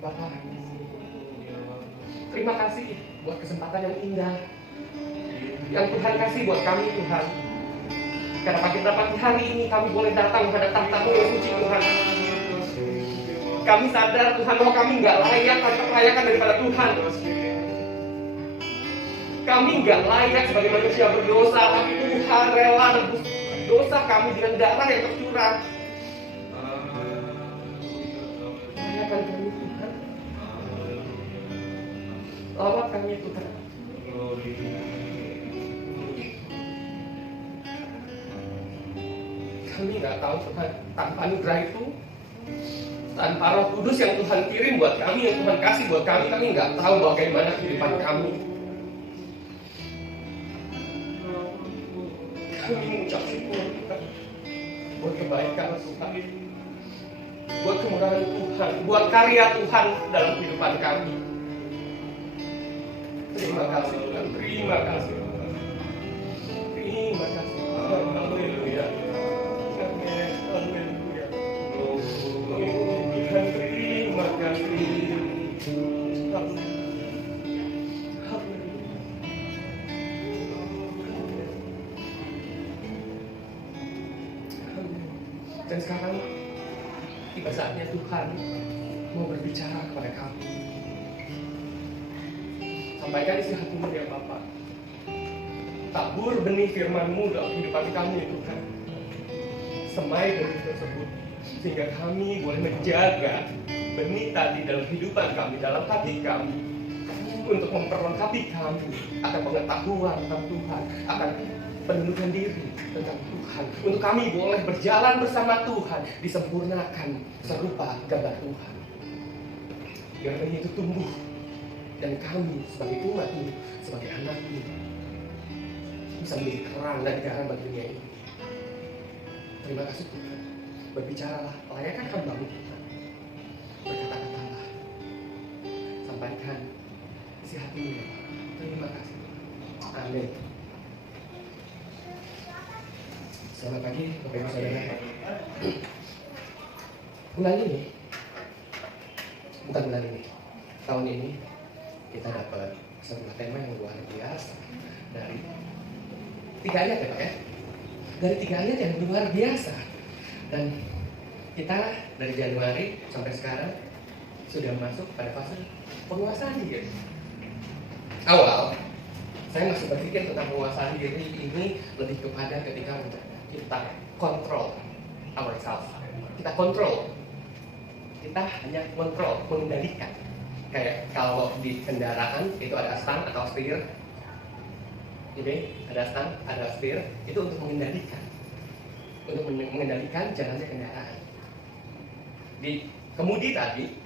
Bapak, terima kasih buat kesempatan yang indah yang Tuhan kasih buat kami, Tuhan. Karena pagi hari ini kami boleh datang menghadap tahta-Mu yang suci, Tuhan. Kami sadar, Tuhan, bahwa kami nggak layak atas kelayakan daripada Tuhan. Kami nggak layak sebagai manusia berdosa, tapi Tuhan rela nebus dosa kami dengan darah yang tercurah. Layakan kami, Tuhan. Lawat kami, Tuhan. Kami nggak tahu, Tuhan, tanpa anugerah itu, tanpa Roh Kudus yang Tuhan kirim buat kami, yang Tuhan kasih buat kami nggak tahu bagaimana kehidupan kami. Kami mengucap syukur, Tuhan, buat kebaikan Tuhan, buat kemurahan Tuhan, buat karya Tuhan dalam kehidupan kami. Terima kasih, Tuhan. Terima kasih, Tuhan. Terima kasih, Tuhan. Haleluya. Amin. Haleluya. Tuhan, terima kasih. Dan sekarang tiba saatnya Tuhan mau berbicara kepada kami. Sampaikan isi hati-Mu ya Bapa. Tabur benih firman-Mu dalam kehidupan kami, Tuhan. Semai benih tersebut sehingga kami boleh menjaga benih tadi dalam kehidupan kami, dalam hati kami, untuk memperlengkapi kami akan pengetahuan tentang Tuhan, akan penundukan diri tentang Tuhan, untuk kami boleh berjalan bersama Tuhan, disempurnakan serupa gambar Tuhan. Biar benih itu tumbuh, dan kami sebagai umat-Mu, sebagai anak-Mu, bisa menjadi terang dan garam bagi dunia ini. Terima kasih Tuhan. Berbicaralah, layakan hamba-Mu Tuhan. Berkata-katalah, sampaikan isi hati-Mu ya Pak. Terima kasih Tuhan. Amin. Selamat pagi Bapak Ibu Saudara. Bulan ini, bukan bulan ini, tahun ini kita dapat sebuah tema yang luar biasa dari 3 ayat ya Pak ya. Dari 3 ayat yang luar biasa. Dan kita dari Januari sampai sekarang sudah masuk pada fase penguasaan diri. Awal saya masih berpikir tentang penguasaan diri ini lebih kepada ketika kita kontrol ourselves. Kita kontrol. Kita hanya kontrol, mengendalikan. Kayak kalau di kendaraan itu ada stang atau setir. Jadi ada stang, ada setir, itu untuk mengendalikan. Untuk mengendalikan jalannya kendaraan. Di kemudi tadi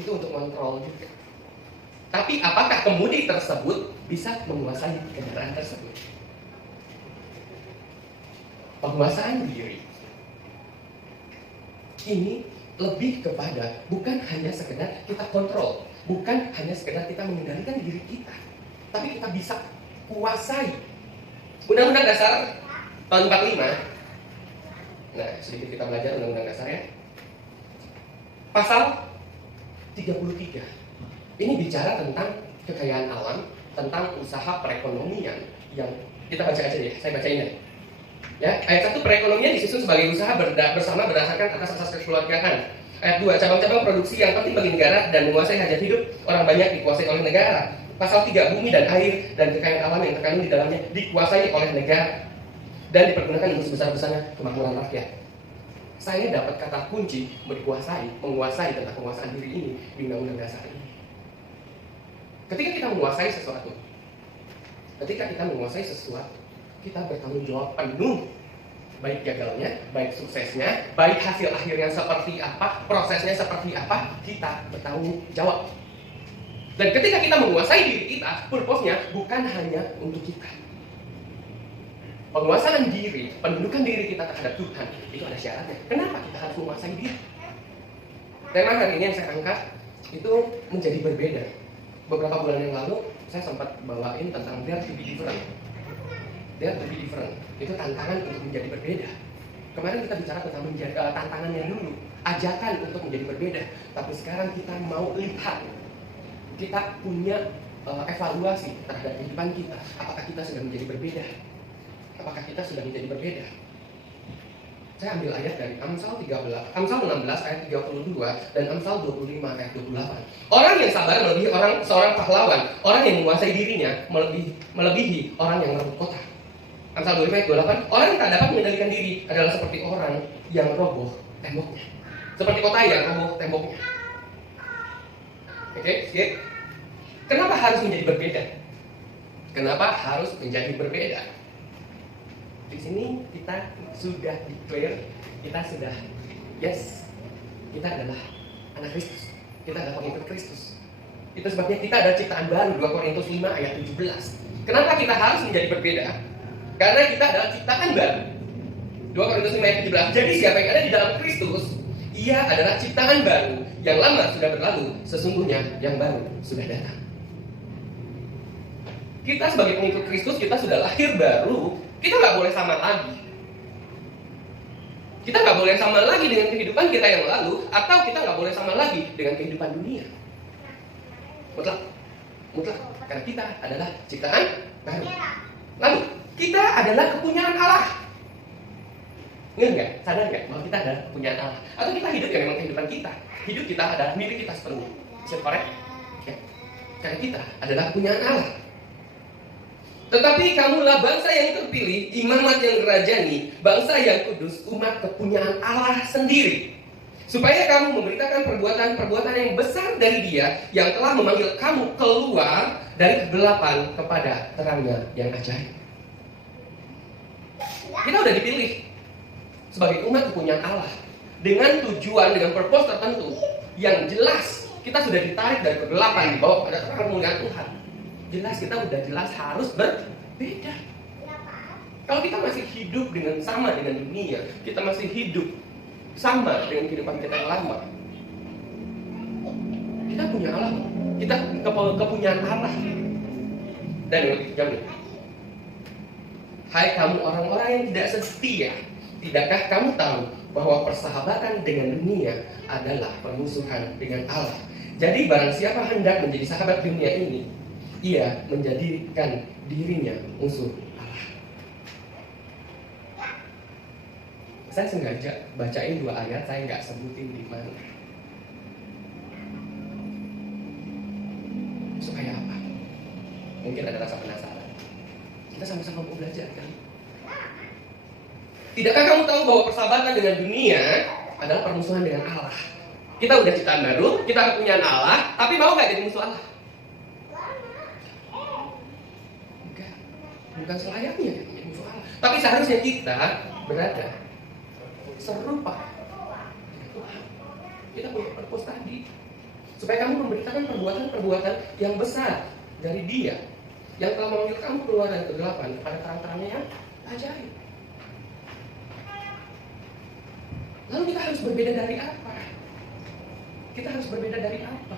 itu untuk kontrol juga. Tapi apakah kemudi tersebut bisa menguasai kendaraan tersebut? Penguasaan diri ini lebih kepada bukan hanya sekedar kita kontrol, bukan hanya sekedar kita mengendalikan diri kita, tapi kita bisa kuasai. Undang-Undang Dasar tahun 45. Nah, sedikit kita belajar Undang-Undang Dasar ya. Pasal 33. Ini bicara tentang kekayaan alam, tentang usaha perekonomian yang kita baca aja deh, saya bacain deh. Ya, ayat 1, perekonomian disusun sebagai usaha bersama berdasarkan atas asas kekeluargaan. Ayat 2, cabang-cabang produksi yang penting bagi negara dan menguasai hajat hidup orang banyak dikuasai oleh negara. Pasal 3, bumi dan air dan kekayaan alam yang terkandung di dalamnya dikuasai oleh negara dan dipergunakan untuk sebesar-besarnya kemakmuran rakyat. Saya dapat kata kunci menguasai tentang penguasaan diri ini di Undang-Undang Dasar ini. Ketika kita menguasai sesuatu, kita bertanggung jawab penuh, baik gagalnya, baik suksesnya, baik hasil akhirnya seperti apa, prosesnya seperti apa, kita bertanggung jawab. Dan ketika kita menguasai diri kita, purpose-nya bukan hanya untuk kita. Penguasaan diri, pendudukan diri kita terhadap Tuhan, itu ada syaratnya. Kenapa kita harus menguasai diri? Tema hari ini yang saya angkat itu menjadi berbeda. Beberapa bulan yang lalu, saya sempat bawain tentang Dare to be different. Dare to be different. Itu tantangan untuk menjadi berbeda. Kemarin kita bicara tentang tantangannya dulu. ajakan untuk menjadi berbeda. Tapi sekarang kita mau lihat, kita punya evaluasi terhadap kehidupan kita. Apakah kita sudah menjadi berbeda? Apakah kita sudah menjadi berbeda? Saya ambil ayat dari Amsal 16 ayat 32 dan Amsal 25 ayat 28. Orang yang sabar melebihi seorang pahlawan. Orang yang menguasai dirinya melebihi orang yang merebut kota. Amsal 25 ayat 28. Orang yang tak dapat mengendalikan diri adalah seperti orang yang roboh temboknya. Seperti kota yang roboh temboknya. Oke, skip. Kenapa harus menjadi berbeda? Kenapa harus menjadi berbeda? Di sini kita sudah declare, kita sudah yes, kita adalah anak Kristus, kita adalah pengikut Kristus. Itu sebabnya kita ada ciptaan baru, 2 Korintus 5 ayat 17. Kenapa kita harus menjadi berbeda? Karena kita adalah ciptaan baru, 2 Korintus 5 ayat 17. Jadi siapa yang ada di dalam Kristus, ia adalah ciptaan baru. Yang lama sudah berlalu, sesungguhnya yang baru sudah datang. Kita sebagai pengikut Kristus, kita sudah lahir baru. Kita nggak boleh sama lagi. Kita nggak boleh sama lagi dengan kehidupan kita yang lalu, atau kita nggak boleh sama lagi dengan kehidupan dunia. Mutlak. Karena kita adalah ciptaan baru. Lalu, kita adalah kepunyaan Allah. Ingat nggak? Sadar nggak bahwa kita adalah kepunyaan Allah? Atau kita hidup yang memang kehidupan kita? Hidup kita adalah milik kita sepenuhnya. Bisa korek? Ya. Karena kita adalah kepunyaan Allah. Tetapi kamulah bangsa yang terpilih, imamat yang rajani, bangsa yang kudus, umat kepunyaan Allah sendiri. Supaya kamu memberitakan perbuatan-perbuatan yang besar dari Dia yang telah memanggil kamu keluar dari kegelapan kepada terangnya yang ajaib. Kita udah dipilih sebagai umat kepunyaan Allah dengan tujuan, dengan purpose tertentu yang jelas. Kita sudah ditarik dari kegelapan dibawa pada terang kemuliaan Tuhan. Jelas, kita udah jelas harus berbeda. Kalau kita masih hidup sama dengan dunia, kita masih hidup sama dengan kehidupan kita yang lama, kita punya Allah, kita kepunyaan Allah. Dan yang ketiga, hai kamu orang-orang yang tidak setia, tidakkah kamu tahu bahwa persahabatan dengan dunia adalah permusuhan dengan Allah? Jadi barang siapa hendak menjadi sahabat dunia ini, ia menjadikan dirinya musuh Allah. Saya sengaja bacain 2 ayat, saya nggak sebutin di mana. Supaya apa? Mungkin ada rasa penasaran. Kita sama-sama mau belajar kan? Tidakkah kamu tahu bahwa persahabatan dengan dunia adalah permusuhan dengan Allah? Kita udah ciptaan baru, kita kepunyaan Allah, tapi mau nggak jadi musuh Allah? Bukan selayaknya jadi musuh Allah. Tapi seharusnya kita berada serupa dengan Tuhan. Kita punya purpose tadi, supaya kamu memberitakan perbuatan-perbuatan yang besar dari Dia yang telah memanggil kamu keluar dari kegelapan kepada terang-terangnya yang ajaib. Lalu kita harus berbeda dari apa? Kita harus berbeda dari apa?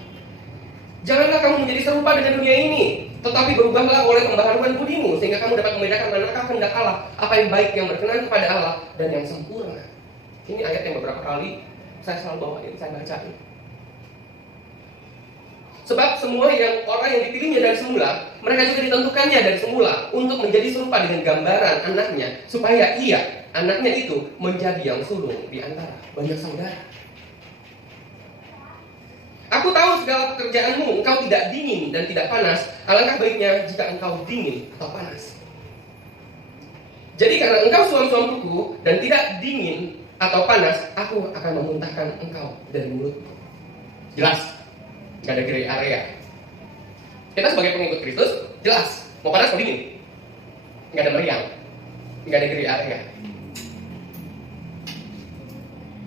Janganlah kamu menjadi serupa dengan dunia ini, tetapi berubahlah oleh pembaharuan budimu, sehingga kamu dapat membedakan manakah kehendak Allah, apa yang baik, yang berkenan kepada Allah, dan yang sempurna. Ini ayat yang beberapa kali saya selalu bawain, saya bacain. Sebab semua orang yang dipilihnya dari semula, mereka juga ditentukannya dari semula untuk menjadi serupa dengan gambaran anaknya, supaya anaknya itu menjadi yang sulung di antara banyak saudara. Aku tahu segala pekerjaanmu, engkau tidak dingin dan tidak panas. Alangkah baiknya jika engkau dingin atau panas. Jadi karena engkau suam-suam kuku dan tidak dingin atau panas, aku akan memuntahkan engkau dari mulutku. Jelas, gak ada gray area. Kita sebagai pengikut Kristus, jelas, mau panas mau dingin, gak ada meriang, gak ada gray area.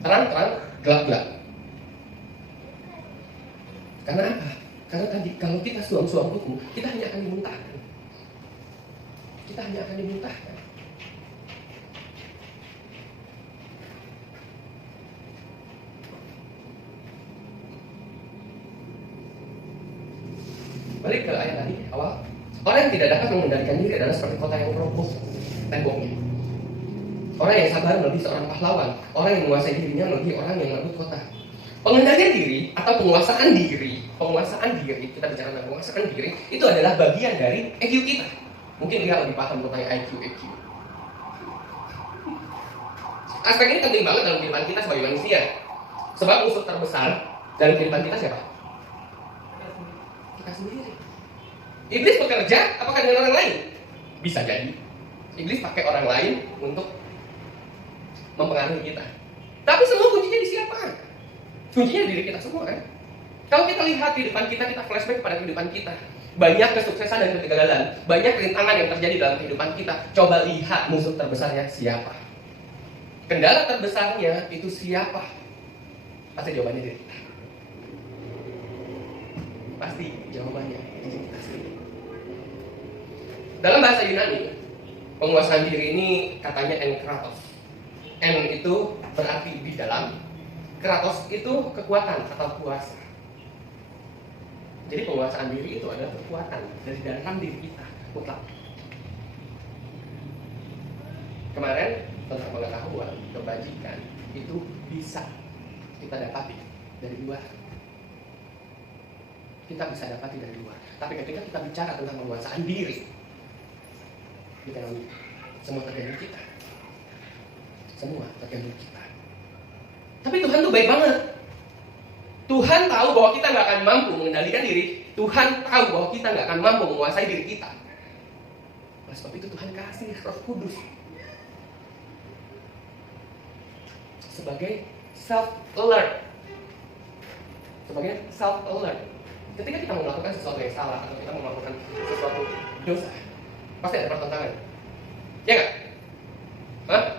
Terang-terang, gelap-gelap. Karena apa? Karena tadi kalau kita suam-suam kuku, kita hanya akan dimuntahkan. Kita hanya akan dimuntahkan. Balik ke ayat tadi awal. Orang yang tidak dapat mengendalikan diri adalah seperti kota yang roboh temboknya. Orang yang sabar melebihi seorang pahlawan. Orang yang menguasai dirinya melebihi orang yang merebut kota. Pengendalian diri atau penguasaan diri, kita bicara tentang penguasaan diri, itu adalah bagian dari EQ kita. Mungkin dia lebih paham tentang EQ. Aspek ini penting banget dalam kehidupan kita sebagai manusia. Sebab musuh terbesar dalam kehidupan kita siapa? Kita sendiri. Iblis bekerja apakah dengan orang lain? Bisa jadi. Iblis pakai orang lain untuk mempengaruhi kita. Tapi semua kuncinya di siapa? Kuncinya di diri kita semua kan? Kalau kita lihat di depan kita flashback pada kehidupan kita. Banyak kesuksesan dan kegagalan, banyak rintangan yang terjadi dalam kehidupan kita. Coba lihat musuh terbesarnya siapa? Kendala terbesarnya itu siapa? Pasti jawabannya diri kita. Pasti jawabannya diri kita sendiri. Dalam bahasa Yunani, penguasaan diri ini katanya enkratos. En itu berarti di dalam, kratos itu kekuatan atau kuasa. Jadi penguasaan diri itu adalah kekuatan dari dalam diri kita mutlak. Kemarin tentang pengetahuan, kebajikan itu bisa kita dapati dari luar. Kita bisa dapati dari luar. Tapi ketika kita bicara tentang penguasaan diri, kita semua tergantung kita. Semua tergantung kita. Tapi Tuhan tuh baik banget. Tuhan tahu bahwa kita nggak akan mampu mengendalikan diri. Tuhan tahu bahwa kita nggak akan mampu menguasai diri kita. Oleh sebab itu Tuhan kasih Roh Kudus sebagai self-alert. Ketika kita mau melakukan sesuatu yang salah atau kita mau melakukan sesuatu dosa, pasti ada pertentangan. Ya nggak?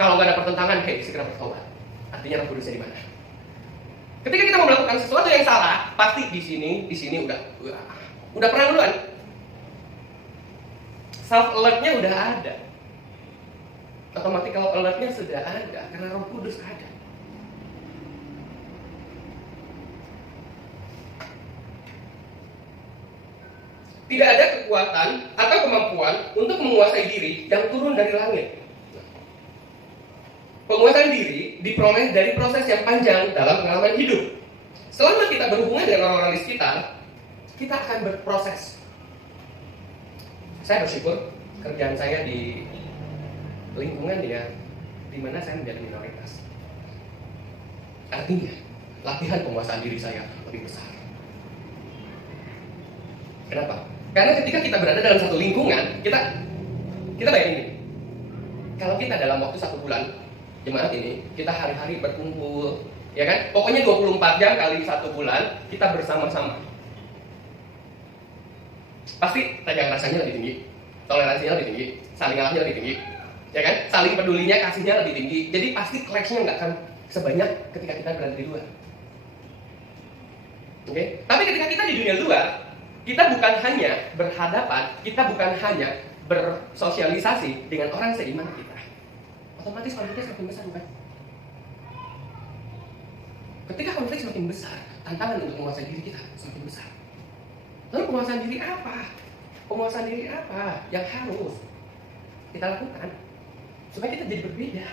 Kalau nggak ada pertentangan, segera bertobat. Artinya Roh Kudusnya di mana? Ketika kita mau melakukan sesuatu yang salah, pasti di sini udah pernah duluan. Self alertnya udah ada. Automatic alertnya sudah ada karena Roh Kudus ada. Tidak ada kekuatan atau kemampuan untuk menguasai diri yang turun dari langit. Penguasaan diri diperoleh dari proses yang panjang dalam pengalaman hidup. Selama kita berhubungan dengan orang-orang di sekitar, kita akan berproses. Saya bersyukur kerjaan saya di lingkungan ya, di mana saya menjadi minoritas. Artinya, latihan penguasaan diri saya lebih besar. Kenapa? Karena ketika kita berada dalam satu lingkungan, kita bayangin ini. Kalau kita dalam waktu 1 bulan jemaat ini, kita hari-hari berkumpul, ya kan? Pokoknya 24 jam kali 1 bulan kita bersama-sama. Pasti tegang rasanya lebih tinggi, toleransinya lebih tinggi, saling ngalahnya lebih tinggi, ya kan? Saling pedulinya, kasihnya lebih tinggi. Jadi pasti clash-nya nggak akan sebanyak ketika kita berada di luar. Oke? Tapi ketika kita di dunia luar, kita bukan hanya berhadapan, kita bukan hanya bersosialisasi dengan orang seiman kita. Otomatis konfliknya semakin besar, bukan? Ketika konflik semakin besar, tantangan untuk menguasai diri kita semakin besar. Lalu penguasaan diri apa? Penguasaan diri apa yang harus kita lakukan supaya kita jadi berbeda?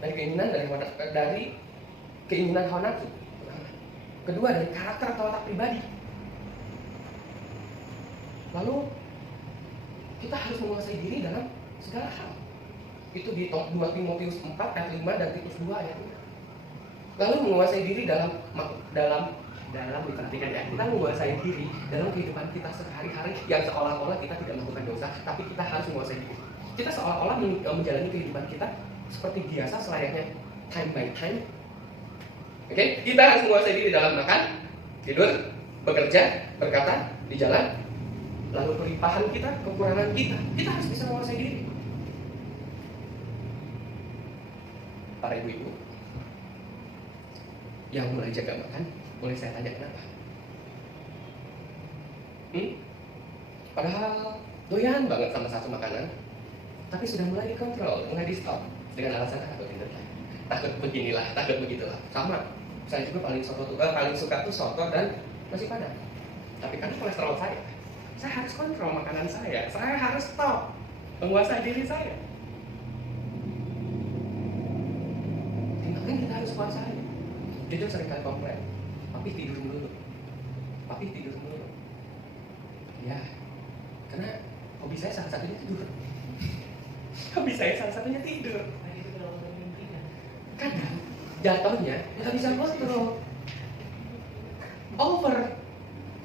Dari keinginan hawa nafsu. Kedua, dari karakter atau watak pribadi. Lalu kita harus menguasai diri dalam segala hal. Itu di 2 Timotius 4 ayat 5 dan Titus 2 ayat 5. Lalu menguasai diri dalam diperhatikan ya, kita menguasai diri dalam kehidupan kita sehari-hari yang seolah-olah kita tidak melakukan dosa, tapi kita harus menguasai diri. Kita seolah-olah menjalani kehidupan kita seperti biasa selayaknya time by time. Oke, kita harus menguasai diri dalam makan, tidur, bekerja, berkata, di jalan. Lalu kelimpahan kita, kekurangan kita harus bisa menguasai diri. Para ibu-ibu yang mulai jaga makan, boleh saya tanya kenapa? Padahal doyan banget sama satu makanan, tapi sudah mulai dikontrol, mulai di stop dengan alasan takut tidak, takut beginilah, takut begitulah. Sama, saya juga paling suka tuh soto dan nasi padang. Tapi karena kolesterol saya harus kontrol makanan saya harus stop menguasai diri saya. puas-puasanya. Jojo sering kali komplain, papi tidur mulu. Ya, karena hobi saya salah satunya tidur. Kadang jatuhnya nggak bisa kontrol, over.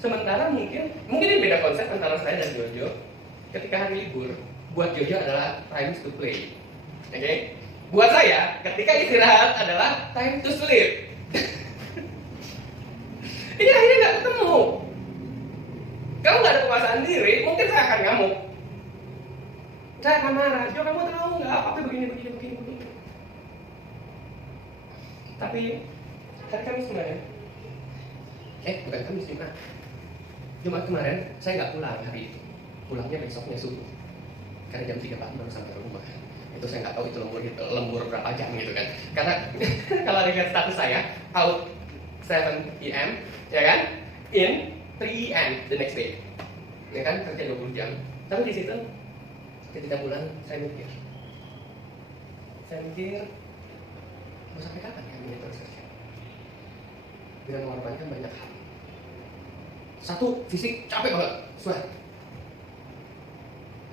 Sementara mungkin ini beda konsep antara saya dan Jojo. Ketika hari libur, buat Jojo adalah time to play. Oke? Buat saya, ketika istirahat adalah time to sleep. Ini akhirnya nggak ketemu. Kalau nggak ada kekuasaan diri, mungkin saya akan ngamuk. Saya akan marah. Jo, kamu tahu nggak? Apa begini. Tapi hari Kamis kemarin, bukan Kamis, Jumat kemarin saya nggak pulang hari itu. Pulangnya besoknya subuh. Karena jam 3 pagi baru sampai rumah. Itu saya nggak tahu itu lembur berapa jam gitu kan. Karena kalau lihat status saya, out 7 PM, ya kan? In 3 AM the next day. Ya kan, kerja 20 jam. Tapi di situ ketika pulang saya mikir mau sampai kapan ya ini terus kerja? Dengan mengorbankan banyak hal. Satu, fisik capek banget, sweat.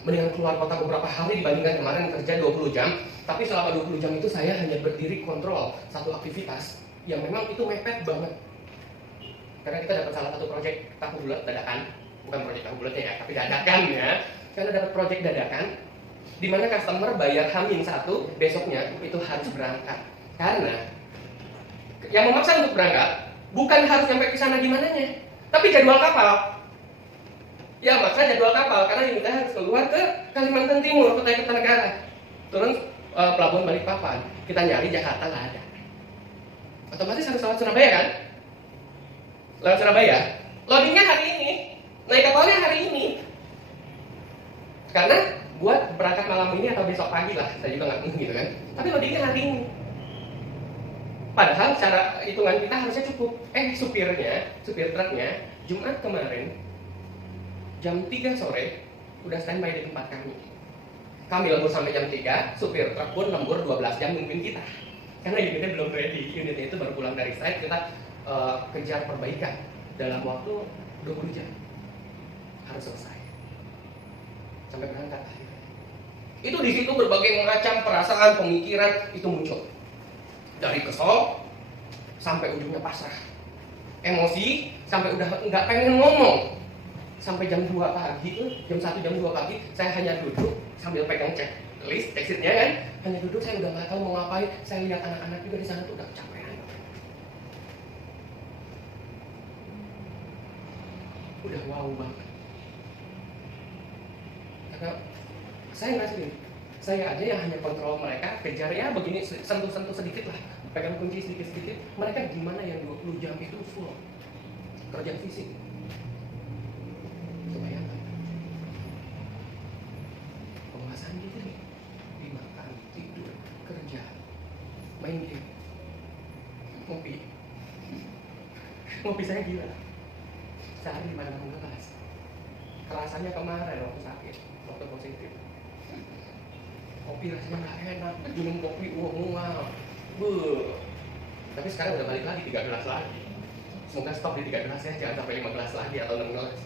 Mendingan keluar kota beberapa hari dibandingkan kemarin kerja 20 jam. Tapi selama 20 jam itu saya hanya berdiri kontrol satu aktivitas yang memang itu mepet banget. Karena kita dapat salah satu proyek tahu bulat dadakan, bukan proyek tahu bulatnya ya, tapi dadakan ya. Karena dapat proyek dadakan, di mana customer bayar H-1, besoknya itu harus berangkat. Karena yang memaksa untuk berangkat bukan harus sampai ke sana gimananya, tapi jadwal kapal. Ya maksa jadwal kapal, karena kita harus keluar ke Kalimantan Timur, Kutai Kartanegara, turun pelabuhan Balikpapan. Kita nyari Jakarta nggak ada. Otomatis harus lewat Surabaya kan? Lewat Surabaya, loadingnya hari ini, naik kapalnya hari ini. Karena buat berangkat malam ini atau besok pagi lah, saya juga nggak mungkin gitu kan. Tapi loadingnya hari ini. Padahal cara hitungan kita harusnya cukup. Supir truknya Jumat kemarin jam 3 sore udah standby di tempat kami. Kami lembur sampai jam 3, supir truk pun lembur 12 jam nungguin kita. Karena unitnya belum ready, unitnya itu baru pulang dari site, kita kejar perbaikan dalam waktu 20 jam. Harus selesai. Sampai berangkat akhirnya. Itu di situ berbagai macam perasaan, pemikiran itu muncul. Dari kesel sampai ujungnya pasrah. Emosi sampai udah nggak pengen ngomong. Sampai jam 2 pagi, jam 1 jam 2 pagi, saya hanya duduk sambil pegang checklist, exitnya kan. Hanya duduk, saya udah nggak tahu mau ngapain. Saya lihat anak-anak juga di sana tuh udah kecapean. Udah wow banget. Karena saya nggak sendiri. Saya aja yang hanya kontrol mereka, kejar ya begini, sentuh-sentuh sedikit lah, pegang kunci sedikit-sedikit. Mereka gimana yang 20 jam itu full kerja fisik. Itu bayangkan. Penguasaan diri, dimakan, tidur, kerja, main game, ngopi saya gila. Sehari 5 gelas. Kerasannya kemarin waktu sakit, waktu positif. Kopi rasanya nggak enak, minum kopi mual. Tapi sekarang udah balik lagi 3 gelas lagi. Semoga stop di 3 gelas ya, jangan sampai 5 gelas lagi atau 6 gelas.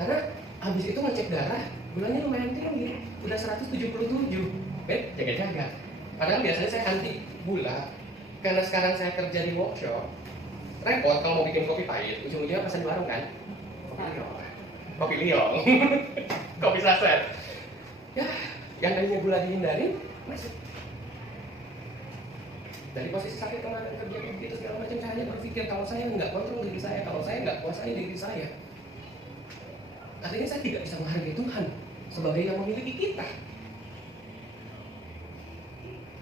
Karena habis itu ngecek darah, gulanya lumayan tinggi, udah 177. Jaga-jaga. Padahal biasanya saya anti gula. Karena sekarang saya kerja di workshop, repot kalau mau bikin kopi pahit, ujung-ujungnya pesan di warung kan? Kopi liong. Kopi saset. Ya, yang tadinya gula dihindarin, masuk. Dari posisi sakit kemarin kerja begitu segala macam, saya hanya berpikir kalau saya nggak kontrol diri saya, kalau saya nggak kuasai diri saya, artinya saya tidak bisa menghargai Tuhan sebagai yang memiliki kita.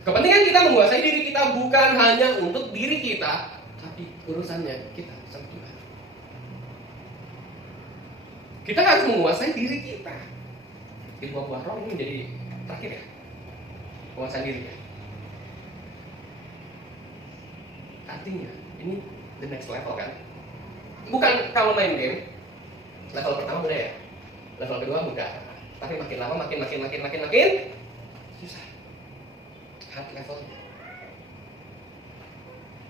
Kepentingan kita menguasai diri kita bukan hanya untuk diri kita, tapi urusannya kita sama Tuhan. Kita harus menguasai diri kita. Di buah-buah roh ini menjadi terakhir ya, penguasaan diri ya. Artinya ini the next level kan. Bukan kalau main game level pertama mudah ya, level kedua mudah, tapi makin lama makin susah. Hard levelnya.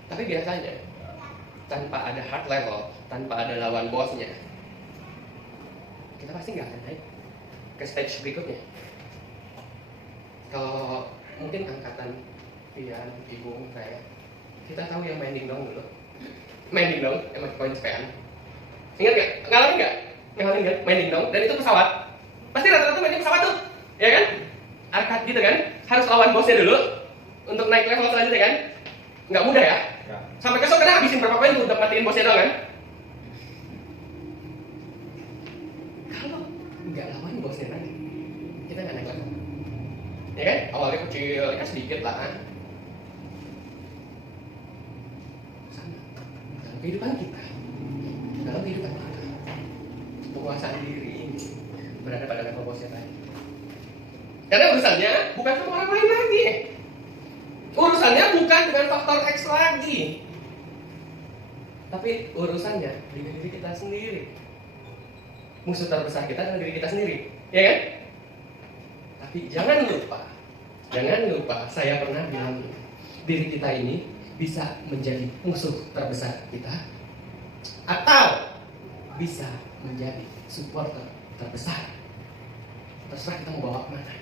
Tapi biasanya tanpa ada hard level, tanpa ada lawan bosnya, kita pasti nggak akan naik ke stage berikutnya. Kalau mungkin angkatan Pian, Ibu, saya, kita tahu yang main dingdong dulu. Main dingdong, yang pakai koin sepean. Ingat nggak? Ngalamin nggak? Ngalamin nggak? Main dingdong, dan itu pesawat. Pasti rata-rata mainnya pesawat tuh, ya kan? Arcade gitu kan? Harus lawan bosnya dulu untuk naik level selanjutnya kan? Nggak mudah ya? Sampai kesel karena habisin berapa koin tuh untuk matiin bosnya doang kan? Kalau nggak lawan bosnya lagi, kita nggak naik level. Ya kan? Awalnya kecil, ya sedikit lah kan? Sama dalam kehidupan kita, dalam kehidupan kita, penguasaan diri ini berada pada level bosnya lagi. Karena urusannya bukan sama orang lain lagi. Urusannya bukan dengan faktor X lagi. Tapi urusannya dengan diri kita sendiri. Musuh terbesar kita adalah diri kita sendiri, ya kan? Tapi jangan lupa, saya pernah bilang diri kita ini bisa menjadi musuh terbesar kita, atau bisa menjadi supporter terbesar. Terserah kita mau bawa kemana.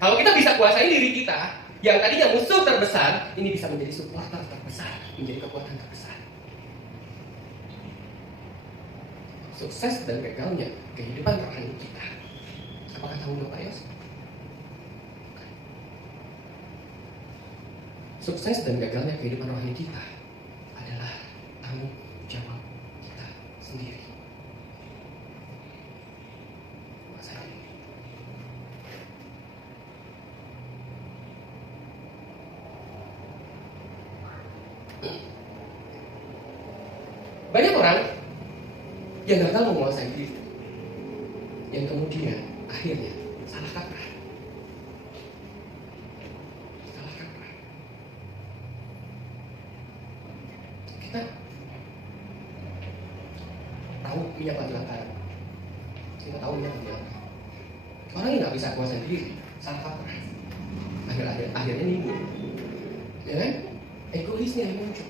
Kalau kita bisa kuasai diri kita, yang tadinya musuh terbesar, ini bisa menjadi supporter terbesar, menjadi kekuatan terbesar. Sukses dan gagalnya kehidupan rohani kita. Apakah tanggung jawab Pak Yos? Sukses dan gagalnya kehidupan rohani kita adalah tanggung jawab kita sendiri. Kuasai. Banyak orang yang gagal menguasai diri, yang kemudian akhirnya salah kaprah. Kita tahu minyak lagi langka. Kita tahu minyak lagi langka. Orang yang nggak bisa kuasai diri, salah kaprah. Akhirnya nimbul, ya kan? Egoisnya yang muncul.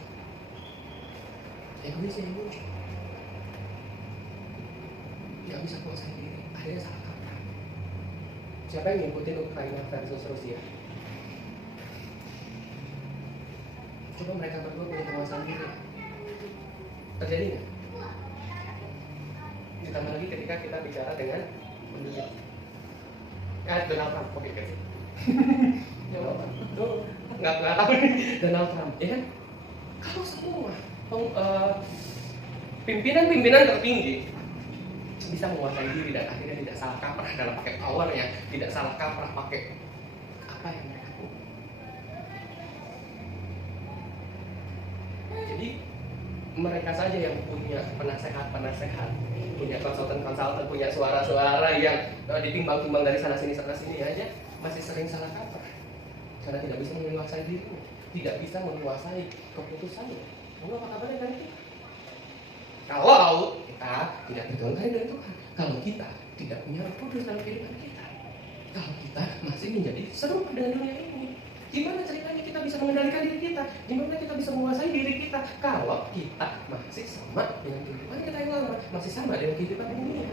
Nggak bisa kuasai diri, akhirnya salah kaprah. Siapa yang ngikutin Ukraina versus Rusia? Coba mereka berdua punya penguasaan diri. Terjadi nggak? Ditambah lagi ketika kita bicara dengan penduduk. Donald Trump, oke kan? Nggak tahu nih Donald Trump, ya kan? Kalau semua pimpinan tertinggi bisa menguasai diri dan akhirnya tidak salah kaprah dalam pakai powernya, tidak salah kaprah pakai apa yang mereka punya. Jadi mereka saja yang punya penasehat, punya konsultan, punya suara-suara yang ditimbang-timbang dari sana sini aja masih sering salah kaprah karena tidak bisa menguasai dirinya, tidak bisa menguasai keputusannya. Lalu apa kabarnya dari kita? Kalau kita tidak berdoa dari Tuhan, kalau kita tidak punya Roh Kudus dalam kehidupan kita, kalau kita masih menjadi serupa dengan dunia ini, gimana ceritanya kita bisa mengendalikan diri kita? Gimana kita bisa menguasai diri kita kalau kita masih sama dengan kehidupan kita yang lama, masih sama dengan kehidupan dunia?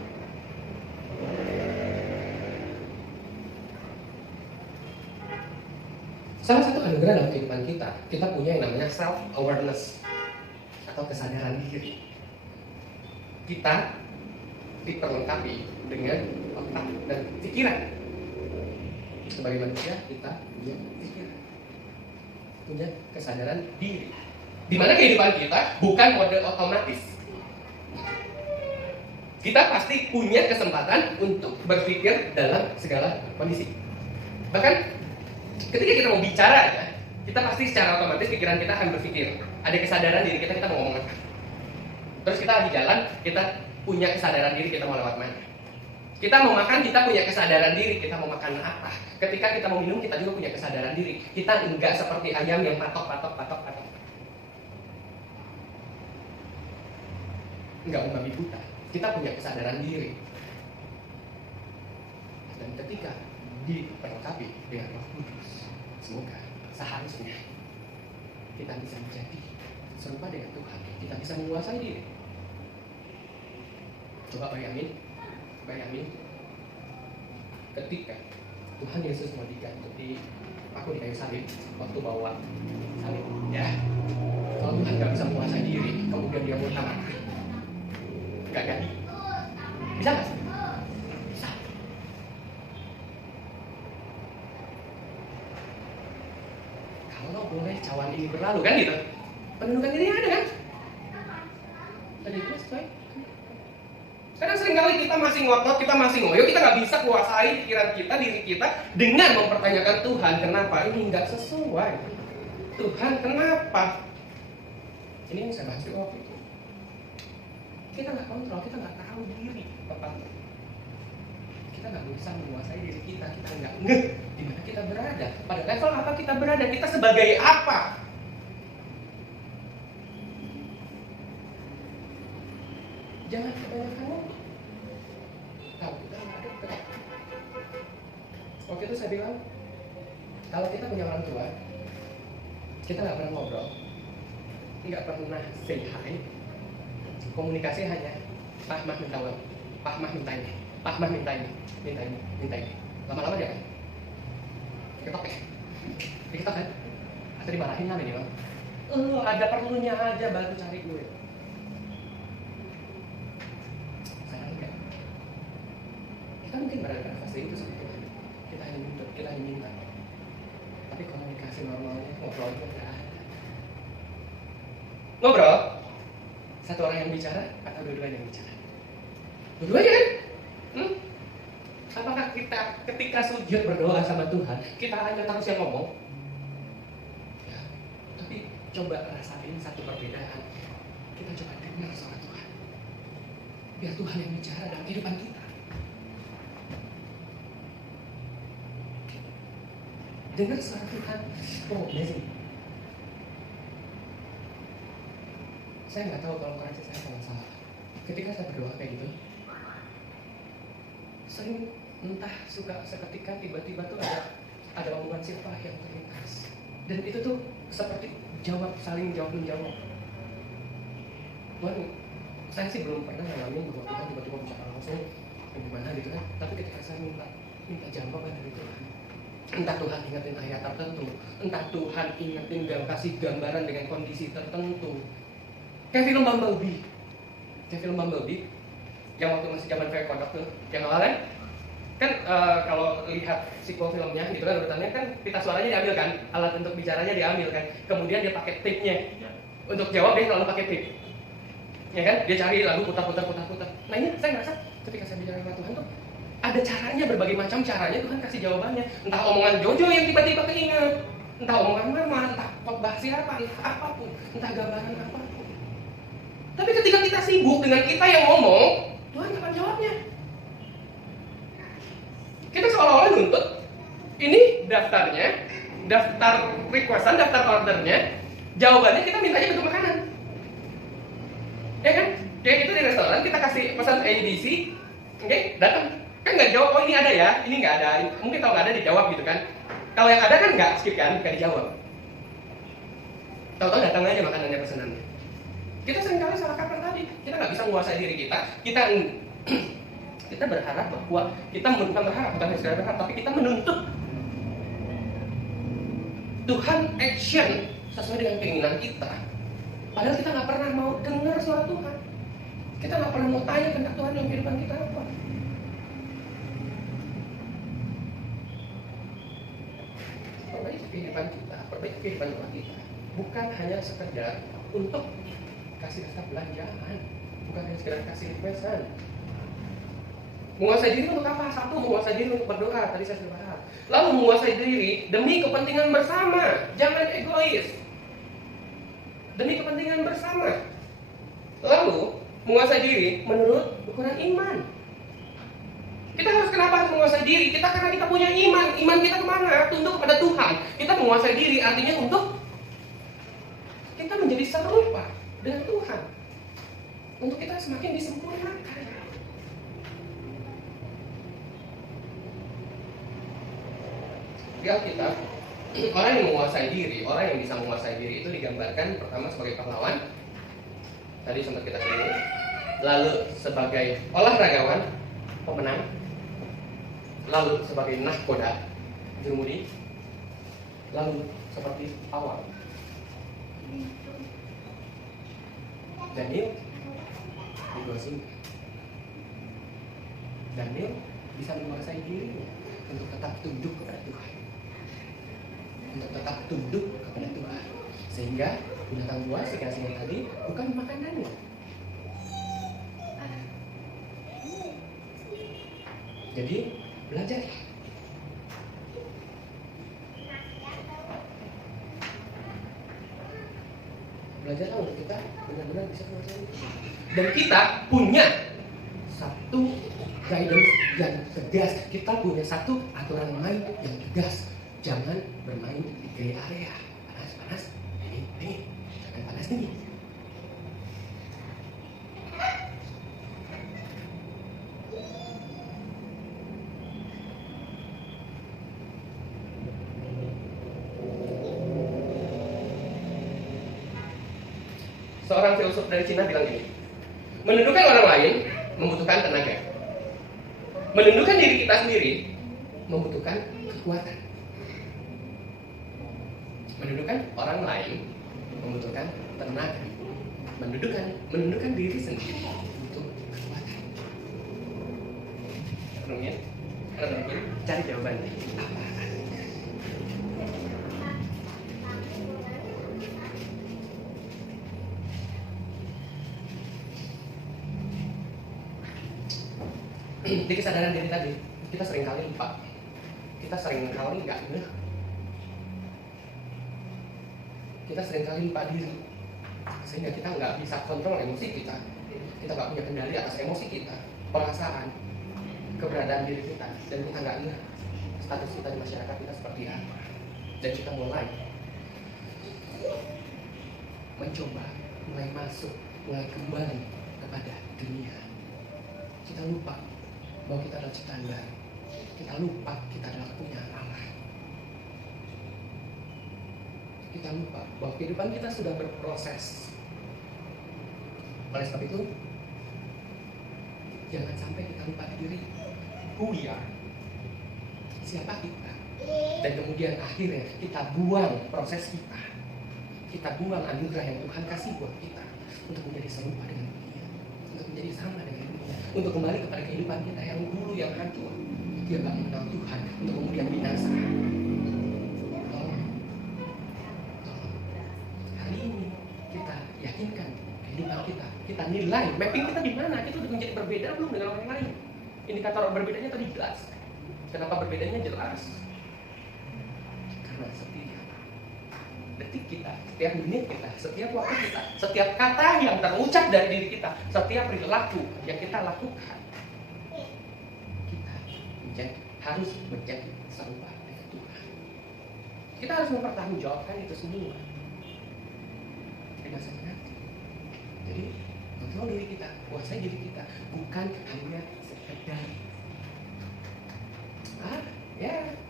Salah satu anugerah dalam kehidupan kita punya yang namanya self-awareness atau kesadaran diri. Kita diperlengkapi dengan otak dan pikiran. Sebagai manusia kita punya pikiran, punya kesadaran diri. Di mana kehidupan kita bukan mode otomatis. Kita pasti punya kesempatan untuk berpikir dalam segala kondisi. Bahkan ketika kita mau bicara aja, kita pasti secara otomatis pikiran kita akan berpikir. Ada kesadaran diri kita mau ngomong apa. Terus kita di jalan, kita punya kesadaran diri kita mau lewat mana. Kita mau makan, kita punya kesadaran diri kita mau makan apa. Ketika kita mau minum, kita juga punya kesadaran diri. Kita enggak seperti ayam yang patok. Enggak membabi buta. Kita punya kesadaran diri. Dan ketika diperlengkapi dengan Roh Kudus, semoga seharusnya kita bisa menjadi serupa dengan Tuhan. Kita bisa menguasai diri. Coba bayangin ketika Tuhan Yesus mau digantung aku di kayu salib, waktu bawa salib, ya. Kalau Tuhan nggak bisa menguasai diri, kemudian dia mau tamat, nggak jadi. Bisa nggak? Bisa. Kalau boleh cawan ini berlalu, kan gitu. Penundukan diri ada kan? Tadi itu sesuai. Karena seringkali kita masih ngotot, kita masih ngoyo, kita nggak bisa kuasai pikiran kita, diri kita dengan mempertanyakan Tuhan, kenapa ini nggak sesuai? Tuhan, kenapa? Ini yang saya bahas di waktu itu. Kita nggak kontrol, kita nggak tahu diri tepatnya. Kita nggak bisa menguasai diri kita, kita nggak ngeh di mana kita berada, pada level apa kita berada, kita sebagai apa? Jangan kebanyakan ngomong. Tahu kita nggak dekat. Waktu itu saya bilang, kalau kita punya orang tua, kita nggak pernah ngobrol, nggak pernah say hi. Komunikasi hanya Pak Mah minta uang, Pak Mah minta ini, Pak Mah minta ini, minta ini, minta ini. Lama-lama dia kan, diketok ya, diketok kan, atau dimarahin lah minimal. Ada perlunya aja baru cari gue. Kita mungkin berada pada fase itu sebetulnya. Kita hanya menuntut, kita hanya minta. Tapi komunikasi normalnya, ngobrolnya nggak ada. Ngobrol, satu orang yang bicara atau dua-duanya yang bicara? Dua-duanya kan? Apakah kita ketika sujud berdoa sama Tuhan, kita hanya terus yang ngomong? Ya, tapi coba rasain satu perbedaan. Kita coba dengar suara Tuhan. Biar Tuhan yang bicara dalam kehidupan kita. Dengar suara Tuhan, amazing. Saya nggak tahu kalau koreksi saya kalau salah. Ketika saya berdoa kayak gitu, sering entah suka seketika tiba-tiba tuh ada omongan sirpa yang terlintas. Dan itu tuh seperti saling jawab menjawab. Tuhan, saya sih belum pernah ngalamin bahwa Tuhan tiba-tiba bicara langsung gimana gitu kan. Tapi ketika saya minta jawaban dari Tuhan, entah Tuhan ingetin ayat tertentu, entah Tuhan ingetin kasih gambaran dengan kondisi tertentu. Kayak film Bumblebee, yang waktu masih zaman Fire Kodok tuh, yang awalnya kan kalau lihat sequel filmnya gitu kan urutannya kan pita suaranya diambil kan, alat untuk bicaranya diambil kan, kemudian dia pakai tape-nya untuk jawab, dia selalu pakai tape, ya kan, dia cari lagu putar. Nah ini saya ngerasa ketika saya bicara sama Tuhan tuh ada caranya, berbagai macam caranya Tuhan kasih jawabannya. Entah omongan Jojo yang tiba-tiba keinget, entah omongan Mama, entah khotbah siapa, entah apapun, entah gambaran apapun. Tapi ketika kita sibuk dengan kita yang ngomong, Tuhan kapan jawabnya? Kita seolah-olah nuntut, ini daftarnya, daftar requestan, daftar ordernya, jawabannya kita mintanya bentuk makanan. Ya kan? Kayak itu di restoran, kita kasih pesan ABC, oke, datang. Kan nggak jawab, oh ini ada ya, ini nggak ada. Mungkin kalau nggak ada dijawab gitu kan. Kalau yang ada kan nggak skip kan, nggak dijawab. Tahu-tahu datang aja makanannya, pesanannya. Kita seringkali salah kaprah tadi. Kita nggak bisa menguasai diri kita. Kita berharap bahwa kita bukan sekedar berharap, tapi kita menuntut Tuhan action sesuai dengan keinginan kita. Padahal kita nggak pernah mau dengar suara Tuhan. Kita nggak pernah mau tanya tentang Tuhan yang kehidupan kita apa. Perbaiki kehidupan kita, perbaiki kehidupan Tuhan kita. Bukan hanya sekedar untuk kasih daftar belanjaan, bukan hanya sekedar kasih requestan. Menguasai diri untuk apa? Satu, menguasai diri untuk berdoa, tadi saya sudah bahas. Lalu menguasai diri demi kepentingan bersama, jangan egois. Demi kepentingan bersama. Lalu menguasai diri menurut ukuran iman. Kita kenapa harus menguasai diri? Karena kita punya iman. Iman kita kemana? Tunduk kepada Tuhan. Kita menguasai diri artinya untuk kita menjadi serupa dengan Tuhan, untuk kita semakin disempurnakan. Di Alkitab orang yang menguasai diri, orang yang bisa menguasai diri itu digambarkan pertama sebagai pahlawan, tadi sempat kita singgung, lalu sebagai olahragawan, pemenang, lalu sebagai nahkoda, jurumudi, lalu seperti pawang. Daniel dikuasai. Daniel bisa menguasai dirinya untuk tetap tunduk kepada Tuhan, untuk tetap tunduk kepada Tuhan, sehingga binatang buas dikasihnya tadi bukan makanannya. Jadi belajar. Belajarlah untuk kita benar-benar bisa menguasai. Dan kita punya satu guidance yang tegas. Kita punya satu aturan main yang tegas. Jangan bermain di gray area. Panas, dingin. Jangan panas dingin. Seorang filsuf dari Cina bilang gini, menundukkan orang lain membutuhkan tenaga, menundukkan diri kita sendiri membutuhkan kekuatan. Menundukkan orang lain membutuhkan tenaga, menundukkan diri sendiri butuh kekuatan. Renungin, cari jawabannya. Apa? Di kesadaran diri tadi, kita seringkali lupa. Kita seringkali nggak ngeh. Kita seringkali lupa diri, sehingga kita nggak bisa kontrol emosi kita. Kita nggak punya kendali atas emosi kita, perasaan, keberadaan diri kita, dan kita nggak ngeh status kita di masyarakat kita seperti apa. Dan kita mulai mencoba, mulai masuk, mulai kembali kepada dunia. Kita lupa bahwa kita adalah ciptaan baru. Kita lupa kita adalah punya Allah. Kita lupa bahwa kehidupan kita sudah berproses. Oleh sebab itu, jangan sampai kita lupa diri. Who we are? Siapa kita? Dan kemudian akhirnya kita buang proses kita. Kita buang anugerah yang Tuhan kasih buat kita untuk menjadi serupa dengan dunia, untuk menjadi sama dengan dunia, untuk kembali kepada kehidupan kita yang dulu yang hancur. Dia gak mengenal Tuhan untuk kemudian binasa. Tolong. Hari ini kita yakinkan kehidupan kita nilai, mapping kita di mana? Kita udah menjadi berbeda belum dengan orang lain? Indikator berbedanya tadi jelas. Kenapa berbedanya jelas? Karena setiap detik kita, setiap menit kita, setiap waktu kita, setiap kata yang terucap dari diri kita, setiap perilaku yang kita lakukan, kita harus menjadi serupa dengan Tuhan. Kita harus mempertanggungjawabkan itu semua di masa nanti. Jadi kontrol diri kita, kuasai diri kita, bukan hanya sekedar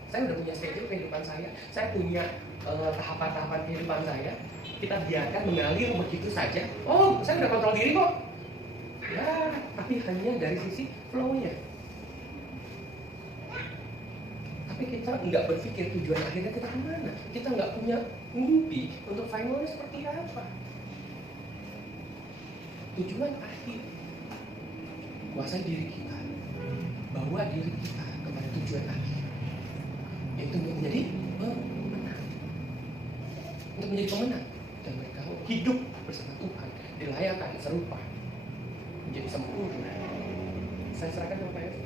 saya udah punya schedule kehidupan saya punya tahapan-tahapan kehidupan saya, kita biarkan mengalir begitu saja. Oh, saya udah kontrol diri kok. Ya, tapi hanya dari sisi flow-nya. Tapi kita nggak berpikir tujuan akhirnya kita kemana. Kita nggak punya mimpi untuk finalnya seperti apa. Tujuan akhir, kuasai diri kita, bawa diri kita kepada tujuan akhir, yaitu menjadi pemenang. Untuk menjadi pemenang dan mereka hidup bersama Tuhan, dilayakan serupa, menjadi sempurna. Saya serahkan kepada Pak Yos.